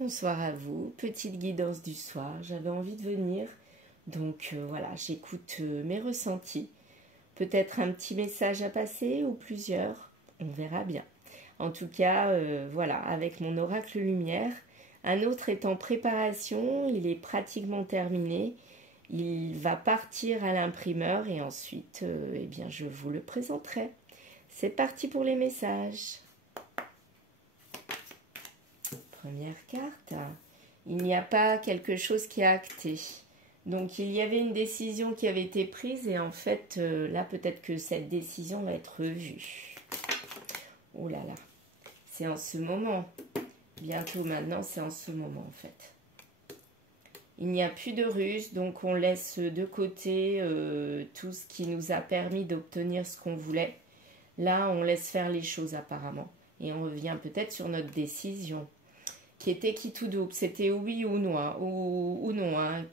Bonsoir à vous, petite guidance du soir, j'avais envie de venir, donc voilà, j'écoute mes ressentis, peut-être un petit message à passer ou plusieurs, on verra bien. En tout cas, voilà, avec mon oracle lumière, un autre est en préparation, il est pratiquement terminé, il va partir à l'imprimeur et ensuite, eh bien, je vous le présenterai. C'est parti pour les messages. Première carte, il n'y a pas quelque chose qui est acté. Donc il y avait une décision qui avait été prise et en fait là peut-être que cette décision va être revue. Oh là là, c'est en ce moment. Bientôt maintenant, c'est en ce moment en fait. Il n'y a plus de ruse, donc on laisse de côté tout ce qui nous a permis d'obtenir ce qu'on voulait. Là, on laisse faire les choses apparemment. Et on revient peut-être sur notre décision. Qui était qui tout double, c'était oui ou noir, ou non, hein,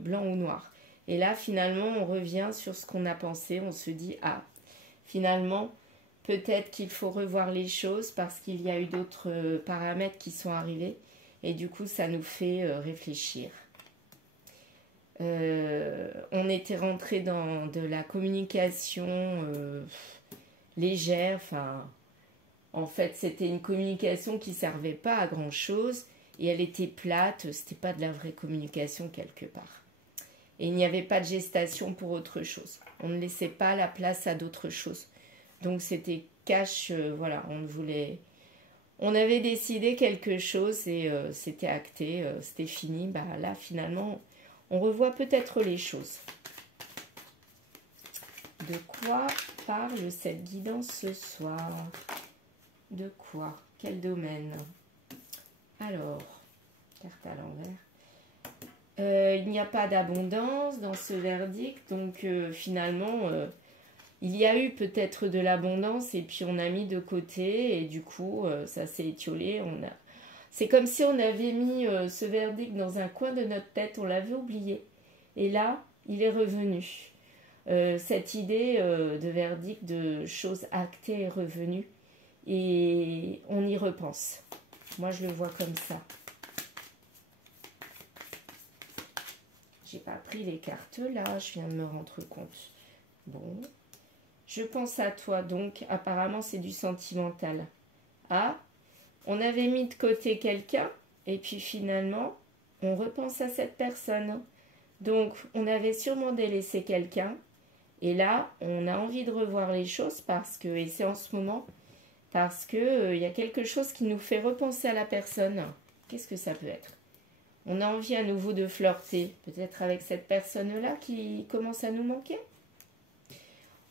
blanc ou noir. Et là, finalement, on revient sur ce qu'on a pensé, on se dit, ah, finalement, peut-être qu'il faut revoir les choses parce qu'il y a eu d'autres paramètres qui sont arrivés, et du coup, ça nous fait réfléchir. On était rentré dans de la communication légère, enfin... En fait, c'était une communication qui ne servait pas à grand-chose et elle était plate, c'était pas de la vraie communication quelque part. Et il n'y avait pas de gestation pour autre chose. On ne laissait pas la place à d'autres choses. Donc c'était cash, voilà, on voulait... On avait décidé quelque chose et c'était acté, c'était fini. Bah, là, finalement, on revoit peut-être les choses. De quoi parle cette guidance ce soir ? De quoi? Quel domaine? Alors, carte à l'envers. Il n'y a pas d'abondance dans ce verdict, donc finalement, il y a eu peut-être de l'abondance et puis on a mis de côté et du coup, ça s'est étiolé. C'est comme si on avait mis ce verdict dans un coin de notre tête, on l'avait oublié. Et là, il est revenu. Cette idée de verdict, de choses actées est revenue. Et on y repense. Moi, je le vois comme ça. J'ai pas pris les cartes là, je viens de me rendre compte. Bon. Je pense à toi, donc apparemment c'est du sentimental. Ah, on avait mis de côté quelqu'un, et puis finalement, on repense à cette personne. Donc, on avait sûrement délaissé quelqu'un, et là, on a envie de revoir les choses parce que, et c'est en ce moment... Parce qu'il y a quelque chose qui nous fait repenser à la personne. Qu'est-ce que ça peut être? On a envie à nouveau de flirter. Peut-être avec cette personne-là qui commence à nous manquer.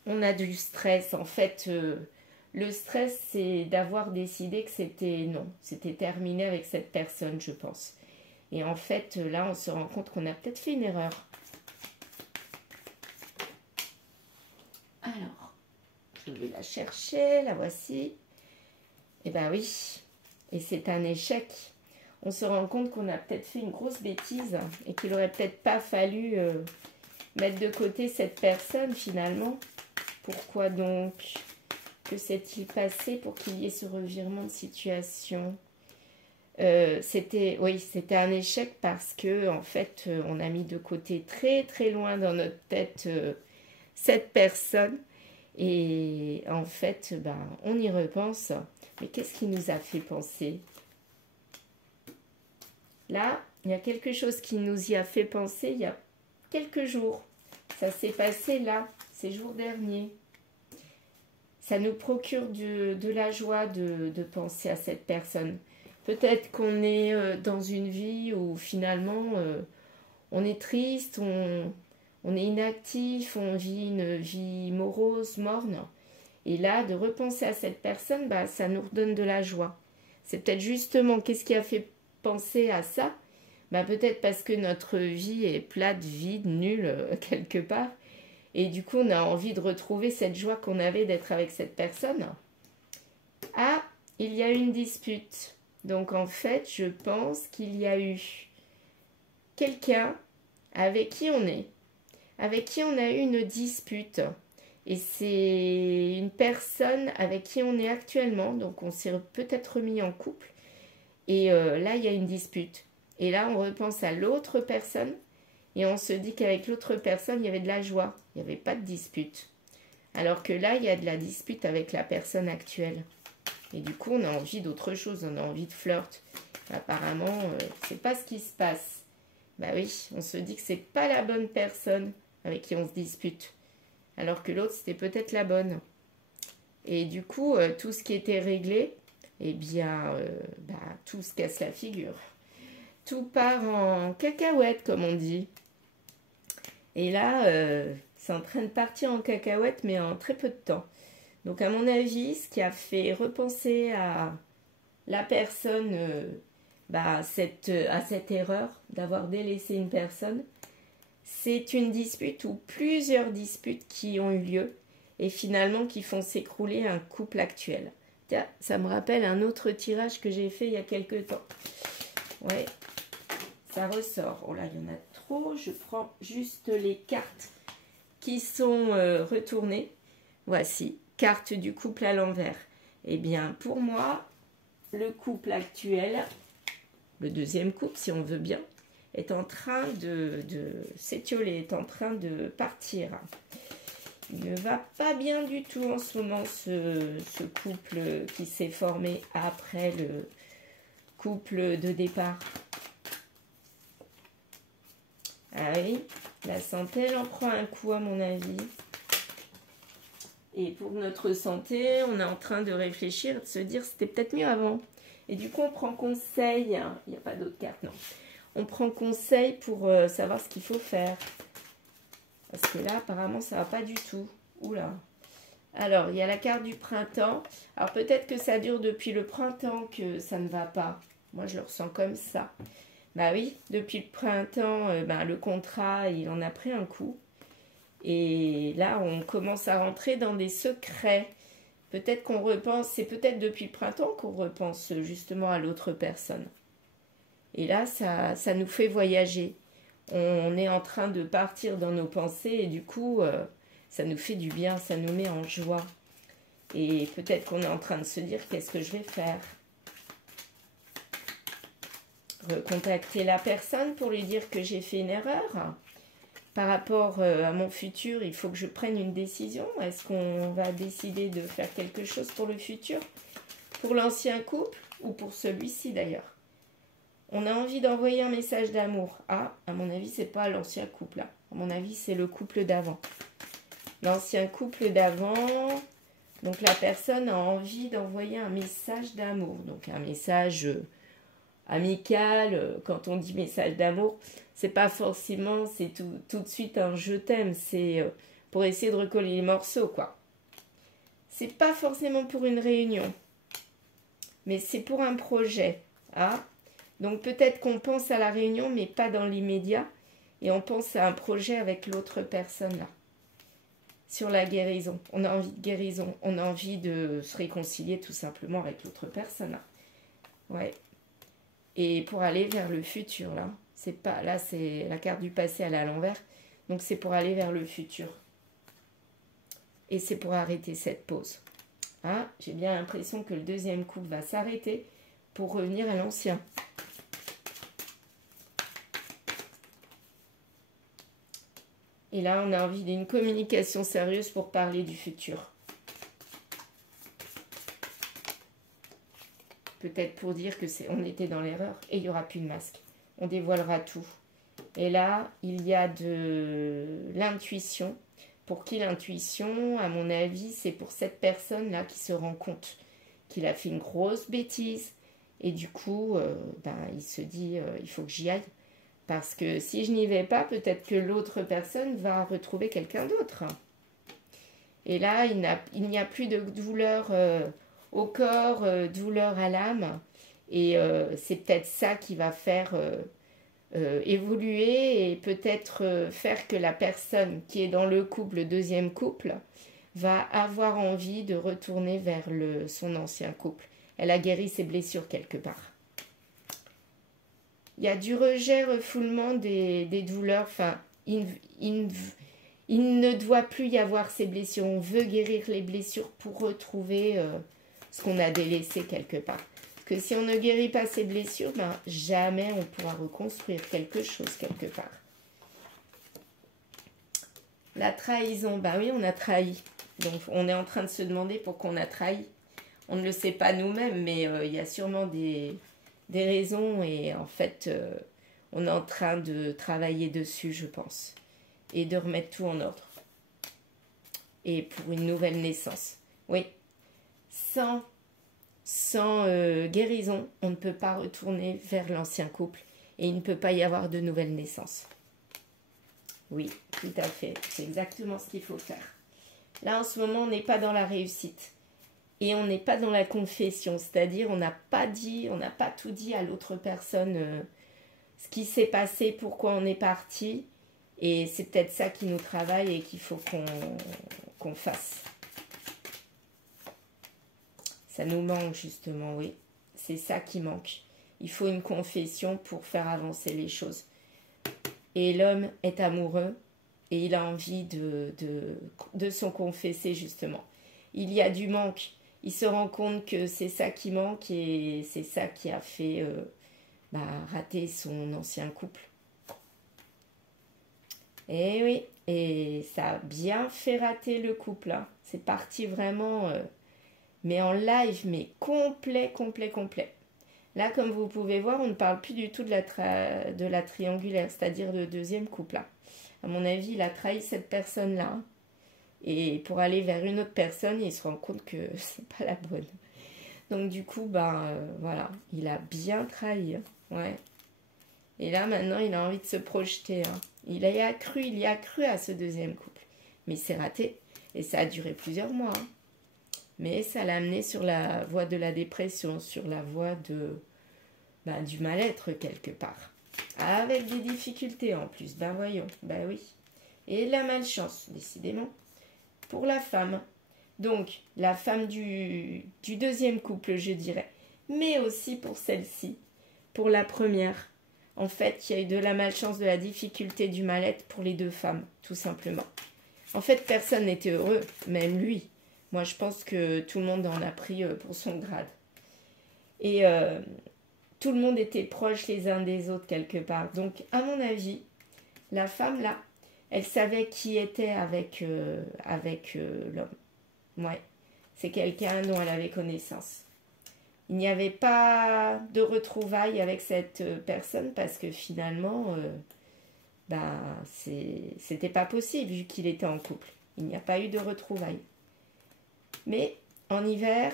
On a du stress. En fait, le stress, c'est d'avoir décidé que c'était non. C'était terminé avec cette personne, je pense. Et en fait, là, on se rend compte qu'on a peut-être fait une erreur. Alors, je vais la chercher. La voici. Eh bien oui, et c'est un échec. On se rend compte qu'on a peut-être fait une grosse bêtise et qu'il n'aurait peut-être pas fallu mettre de côté cette personne finalement. Pourquoi donc? Que s'est-il passé pour qu'il y ait ce revirement de situation? C'était un échec parce que en fait, on a mis de côté très très loin dans notre tête cette personne. Et en fait, ben, on y repense. Mais qu'est-ce qui nous a fait penser? Là, il y a quelque chose qui nous y a fait penser il y a quelques jours. Ça s'est passé là, ces jours derniers. Ça nous procure de la joie de penser à cette personne. Peut-être qu'on est dans une vie où finalement on est triste, on est inactif, on vit une vie morose, morne. Et là, de repenser à cette personne, bah, ça nous redonne de la joie. C'est peut-être justement, qu'est-ce qui a fait penser à ça? Bah, peut-être parce que notre vie est plate, vide, nulle, quelque part. Et du coup, on a envie de retrouver cette joie qu'on avait d'être avec cette personne. Ah, il y a eu une dispute. Donc, en fait, je pense qu'il y a eu quelqu'un avec qui on est, avec qui on a eu une dispute. Et c'est une personne avec qui on est actuellement, donc on s'est peut-être remis en couple. Et là, il y a une dispute. Et là, on repense à l'autre personne et on se dit qu'avec l'autre personne, il y avait de la joie. Il n'y avait pas de dispute. Alors que là, il y a de la dispute avec la personne actuelle. Et du coup, on a envie d'autre chose. On a envie de flirt. Apparemment, c'est pas ce qui se passe. Bah oui, on se dit que c'est pas la bonne personne avec qui on se dispute. Alors que l'autre, c'était peut-être la bonne. Et du coup, tout ce qui était réglé, eh bien, tout se casse la figure. Tout part en cacahuète, comme on dit. Et là, c'est en train de partir en cacahuète, mais en très peu de temps. Donc, à mon avis, ce qui a fait repenser à la personne à cette erreur d'avoir délaissé une personne, c'est une dispute ou plusieurs disputes qui ont eu lieu et finalement qui font s'écrouler un couple actuel. Tiens, ça me rappelle un autre tirage que j'ai fait il y a quelque temps. Ouais, ça ressort. Oh là, il y en a trop. Je prends juste les cartes qui sont retournées. Voici, carte du couple à l'envers. Eh bien, pour moi, le couple actuel, le deuxième couple, si on veut bien, est en train de s'étioler, est en train de partir. Il ne va pas bien du tout en ce moment, ce couple qui s'est formé après le couple de départ. Ah oui, la santé, elle en prend un coup à mon avis. Et pour notre santé, on est en train de réfléchir, de se dire c'était peut-être mieux avant. Et du coup, on prend conseil. Il n'y a pas d'autres cartes, non. On prend conseil pour savoir ce qu'il faut faire. Parce que là, apparemment, ça ne va pas du tout. Oula. Alors, il y a la carte du printemps. Alors, peut-être que ça dure depuis le printemps que ça ne va pas. Moi, je le ressens comme ça. Bah oui, depuis le printemps, le contrat, il en a pris un coup. Et là, on commence à rentrer dans des secrets. Peut-être qu'on repense, c'est peut-être depuis le printemps qu'on repense justement à l'autre personne. Et là, ça nous fait voyager. On est en train de partir dans nos pensées et du coup, ça nous fait du bien, ça nous met en joie. Et peut-être qu'on est en train de se dire, qu'est-ce que je vais faire? Recontacter la personne pour lui dire que j'ai fait une erreur. Par rapport à mon futur, il faut que je prenne une décision. Est-ce qu'on va décider de faire quelque chose pour le futur? Pour l'ancien couple ou pour celui-ci d'ailleurs? On a envie d'envoyer un message d'amour. Ah, à mon avis, c'est pas l'ancien couple là. À mon avis, c'est le couple d'avant. L'ancien couple d'avant. Donc la personne a envie d'envoyer un message d'amour. Donc un message amical. Quand on dit message d'amour, c'est pas forcément, c'est tout de suite un je t'aime. C'est pour essayer de recoller les morceaux, quoi. C'est pas forcément pour une réunion. Mais c'est pour un projet. Ah. Donc peut-être qu'on pense à la réunion, mais pas dans l'immédiat. Et on pense à un projet avec l'autre personne là. Sur la guérison. On a envie de guérison. On a envie de se réconcilier tout simplement avec l'autre personne là. Ouais. Et pour aller vers le futur là. C'est pas, là c'est la carte du passé, elle est à l'envers. Donc c'est pour aller vers le futur. Et c'est pour arrêter cette pause. Ah, j'ai bien l'impression que le deuxième couple va s'arrêter pour revenir à l'ancien. Et là, on a envie d'une communication sérieuse pour parler du futur. Peut-être pour dire que on était dans l'erreur et il n'y aura plus de masque. On dévoilera tout. Et là, il y a de l'intuition. Pour qui l'intuition, à mon avis, c'est pour cette personne-là qui se rend compte qu'il a fait une grosse bêtise. Et du coup, il se dit, il faut que j'y aille. Parce que si je n'y vais pas, peut-être que l'autre personne va retrouver quelqu'un d'autre. Et là, il n'y a plus de douleur au corps, douleur à l'âme. Et c'est peut-être ça qui va faire évoluer et peut-être faire que la personne qui est dans le couple, le deuxième couple, va avoir envie de retourner vers son ancien couple. Elle a guéri ses blessures quelque part. Il y a du rejet, refoulement des douleurs. Enfin, il ne doit plus y avoir ces blessures. On veut guérir les blessures pour retrouver ce qu'on a délaissé quelque part. que si on ne guérit pas ses blessures, ben, jamais on pourra reconstruire quelque chose quelque part. La trahison, ben oui, on a trahi. Donc, on est en train de se demander pourquoi on a trahi. On ne le sait pas nous-mêmes, mais il y a sûrement des raisons. Et en fait, on est en train de travailler dessus, je pense. Et de remettre tout en ordre. Et pour une nouvelle naissance. Oui. Sans guérison, on ne peut pas retourner vers l'ancien couple. Et il ne peut pas y avoir de nouvelle naissance. Oui, tout à fait. C'est exactement ce qu'il faut faire. Là, en ce moment, on n'est pas dans la réussite. Et on n'est pas dans la confession. C'est-à-dire, on n'a pas tout dit à l'autre personne ce qui s'est passé, pourquoi on est parti. Et c'est peut-être ça qui nous travaille et qu'il faut qu'on fasse. Ça nous manque, justement, oui. C'est ça qui manque. Il faut une confession pour faire avancer les choses. Et l'homme est amoureux et il a envie de s'en confesser, justement. Il y a du manque. Il se rend compte que c'est ça qui manque et c'est ça qui a fait rater son ancien couple. Et oui, et ça a bien fait rater le couple. Hein. C'est parti vraiment, mais en live, mais complet. Là, comme vous pouvez voir, on ne parle plus du tout de la triangulaire, c'est-à-dire le deuxième couple. Là. À mon avis, il a trahi cette personne-là. Et pour aller vers une autre personne, il se rend compte que c'est pas la bonne. Donc du coup, voilà, il a bien trahi. Hein. Ouais. Et là, maintenant, il a envie de se projeter. Hein. Il y a cru à ce deuxième couple. Mais c'est raté. Et ça a duré plusieurs mois. Hein. Mais ça l'a amené sur la voie de la dépression, sur la voie du mal-être quelque part. Avec des difficultés en plus, voyons, oui. Et la malchance, décidément, pour la femme. Donc, la femme du deuxième couple, je dirais. Mais aussi pour celle-ci, pour la première. En fait, il y a eu de la malchance, de la difficulté, du mal-être pour les deux femmes, tout simplement. En fait, personne n'était heureux, même lui. Moi, je pense que tout le monde en a pris pour son grade. Et tout le monde était proche les uns des autres quelque part. Donc, à mon avis, la femme, là, elle savait qui était avec l'homme. Ouais, c'est quelqu'un dont elle avait connaissance. Il n'y avait pas de retrouvailles avec cette personne parce que finalement, c'était pas possible vu qu'il était en couple. Il n'y a pas eu de retrouvailles. Mais en hiver,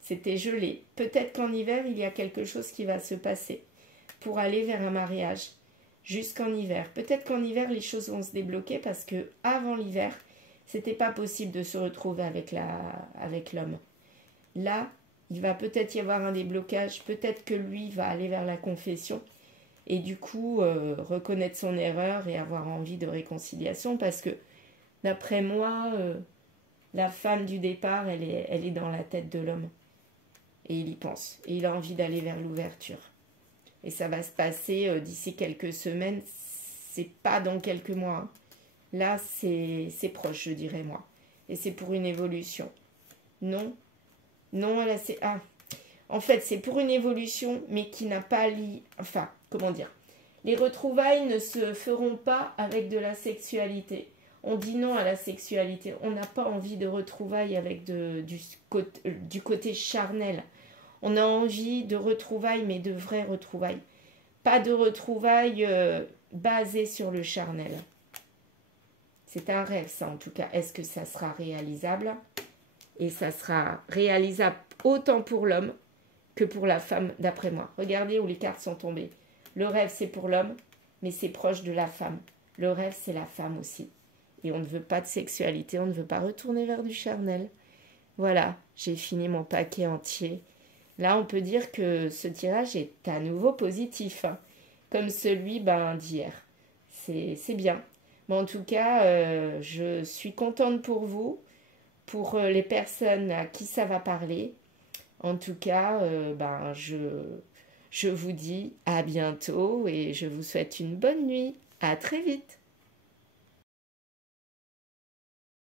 c'était gelé. Peut-être qu'en hiver, il y a quelque chose qui va se passer pour aller vers un mariage jusqu'en hiver. Peut-être qu'en hiver, les choses vont se débloquer parce que avant l'hiver, c'était pas possible de se retrouver avec l'homme. Là, il va peut-être y avoir un déblocage. Peut-être que lui va aller vers la confession et du coup reconnaître son erreur et avoir envie de réconciliation parce que d'après moi, la femme du départ, elle est dans la tête de l'homme. Et il y pense. Et il a envie d'aller vers l'ouverture. Et ça va se passer d'ici quelques semaines. C'est pas dans quelques mois. Hein. Là, c'est proche, je dirais, moi. Et c'est pour une évolution. Non. Non, là, c'est... Ah. En fait, c'est pour une évolution, mais qui n'a pas... Enfin, comment dire? Les retrouvailles ne se feront pas avec de la sexualité. On dit non à la sexualité. On n'a pas envie de retrouvailles avec du côté charnel. On a envie de retrouvailles, mais de vraies retrouvailles. Pas de retrouvailles basées sur le charnel. C'est un rêve, ça, en tout cas. Est-ce que ça sera réalisable? Et ça sera réalisable autant pour l'homme que pour la femme, d'après moi. Regardez où les cartes sont tombées. Le rêve, c'est pour l'homme, mais c'est proche de la femme. Le rêve, c'est la femme aussi. Et on ne veut pas de sexualité, on ne veut pas retourner vers du charnel. Voilà, j'ai fini mon paquet entier. Là, on peut dire que ce tirage est à nouveau positif, hein, comme celui d'hier. C'est bien. Mais en tout cas, je suis contente pour vous, pour les personnes à qui ça va parler. En tout cas, je vous dis à bientôt et je vous souhaite une bonne nuit. À très vite.